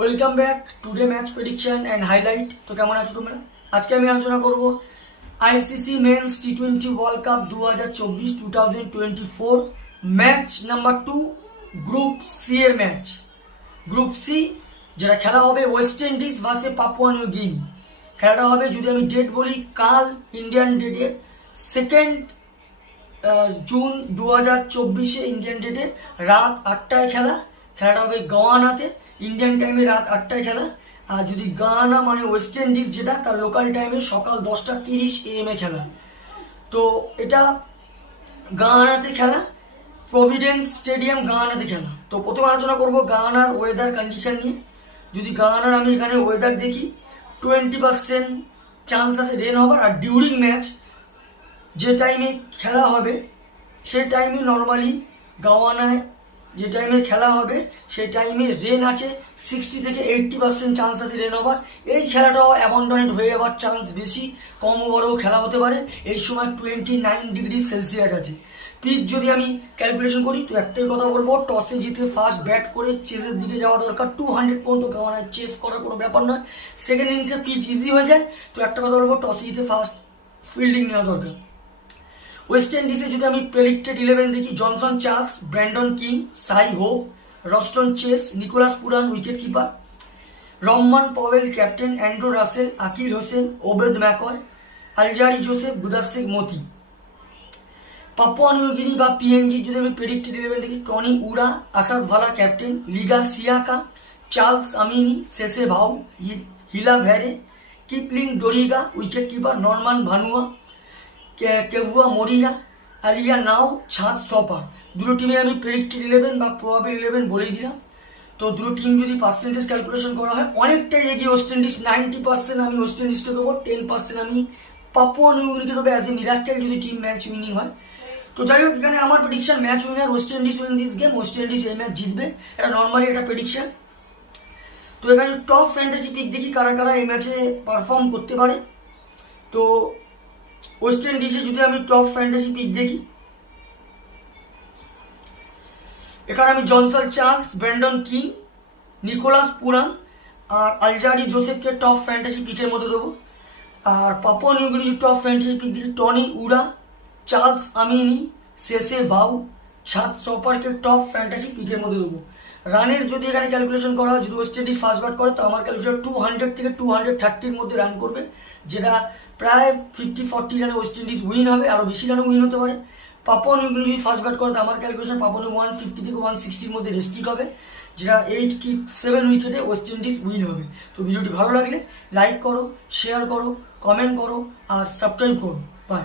Welcome back today match prediction and highlight. তো কেমন আছো তোমরা? আজকে আমি আলোচনা করব আইসিসি মেন্স টি20 world cup 2024 match number 2 group C এর ম্যাচ। গ্রুপ সি যেটা খেলা হবে West Indies versus Papua New Guinea. খেলাটা হবে, যদি আমি ডেট বলি, কাল ইন্ডিয়ান ডেটে 2 জুন 2024 ইন্ডিয়ান ডেটে রাত 8টায় খেলাটা হবে গায়ানাতে। ইন্ডিয়ান টাইমে রাত 8টায় খেলা। আর যদি গায়ানা মানে ওয়েস্ট ইন্ডিজ যেটা, তার লোকাল টাইমে সকাল 10:30 AM খেলা। তো এটা গায়ানাতে খেলা, প্রভিডেন্স স্টেডিয়াম গায়ানাতে খেলা। তো প্রথমে আলোচনা করব গায়ানার ওয়েদার কন্ডিশন নিয়ে। যদি গায়ানার আমি এখানে ওয়েদার দেখি, 20% চান্স আছে রেন হবার। আর ডিউরিং ম্যাচ যে টাইমে খেলা হবে সেই টাইমে নর্মালি গায়ানায় যে টাইমে খেলা হবে সেই টাইমে রেন আছে 60 থেকে 80% চান্স আছে রেন হবার। এই খেলাটাও অ্যাবন্ডনেট হয়ে যাওয়ার চান্স বেশি, কম ওভারেও খেলা হতে পারে। এই সময় 29 ডিগ্রি সেলসিয়াস আছে। পিচ যদি আমি ক্যালকুলেশন করি তো একটাই কথা বলবো, টসে জিতে ফার্স্ট ব্যাট করে চেসের দিকে যাওয়া দরকার। 200 পর্যন্ত গায়ানায় চেস করার কোনো ব্যাপার নয়। সেকেন্ড ইনিংসে পিচ ইজি হয়ে যায়। তো একটা কথা বলবো, টসে জিতে ফার্স্ট ফিল্ডিং নেওয়া দরকার। ওয়েস্ট ইন্ডিজে যদি আমি প্রেডিক্টেড 11 দেখি, Johnson Charles, Brandon King, Shai Hope, Roston Chase, Nicholas Pooran wicket keeper, Rovman Powell captain, Andrew Russell, Akeal Hosein, Obed McCoy, Alzarri Joseph, বুদাসেক মতি। পাপুয়া নিউ গিনি বা পিএনজি যদি আমি প্রেডিক্টেড 11 দেখি, টনি উডা, আসাদ ভালা ক্যাপ্টেন, লিগা সিয়াকা, Charles Amini, Sese ভাউ, হিলা ভ্যারে, Kipling ডোরিগা wicket keeper, Norman ভানুয়া, কেভুয়া মরিয়া, আলিয়া নাও, ছাদ সপার। দুটো টিমে আমি প্রেডিক্টেড 11 বা প্রবাবল 11 বলেই দিলাম। তো দুটো টিম যদি পার্সেন্টেজ ক্যালকুলেশন করা হয়, অনেকটাই এগিয়ে ওয়েস্ট ইন্ডিজ। 90% আমি ওয়েস্ট ইন্ডিজকে দেবো, 10% আমি পাপুয়া নিউ গিনিকে দেবো অ্যাজ এ মিরাক্কেল যদি টিম ম্যাচ উইনিং হয়। তো যাই হোক, এখানে আমার prediction match winner West Indies win this game. West Indies এই ম্যাচ জিতবে, এটা নর্মালি এটা প্রেডিকশন। তো এখানে টপ ফ্যান্টাসি পিক দেখি কারা কারা এই ম্যাচে পারফর্ম করতে পারে। তো ওয়েস্ট ইন্ডিজে যদি আমি টপ ফ্যান্টাসি পিক দেখি, এখানে আমি Johnson Charles, Brandon King, Nicholas Pooran আর আলজারি জোসেফকে টপ ফ্যান্টাসি পিকের মধ্যে দেবো। আর Papua New Guinea top fantasy pick দেখি, Tony Ura, Charles Amini, Sese Bau, ছাদ সপারকে টপ ফ্যান্টাসি পিকের মধ্যে দেবো। রানের যদি এখানে ক্যালকুলেশন করা হয়, যদি ওয়েস্ট ইন্ডিজ ফার্স্ট ব্যাট করে, তো আমার ক্যালকুলেশন 200 থেকে 230-র মধ্যে রান করবে, যেটা প্রায় 50-40 রানে ওয়েস্ট ইন্ডিজ উইন হবে। আরও বেশি রানে উইন হতে পারে। পাপুয়া নিউ গিনি যদি ফার্স্ট ব্যাট করে, তো আমার ক্যালকুলেশন পাপুয়া নিউ 150 থেকে 160-র মধ্যে রেস্টিক হবে, যেটা 8 কি 7 উইকেটে ওয়েস্ট ইন্ডিজ উইন হবে। তো ভিডিওটি ভালো লাগলে লাইক করো, শেয়ার করো, কমেন্ট করো আর সাবস্ক্রাইব করো। বাই।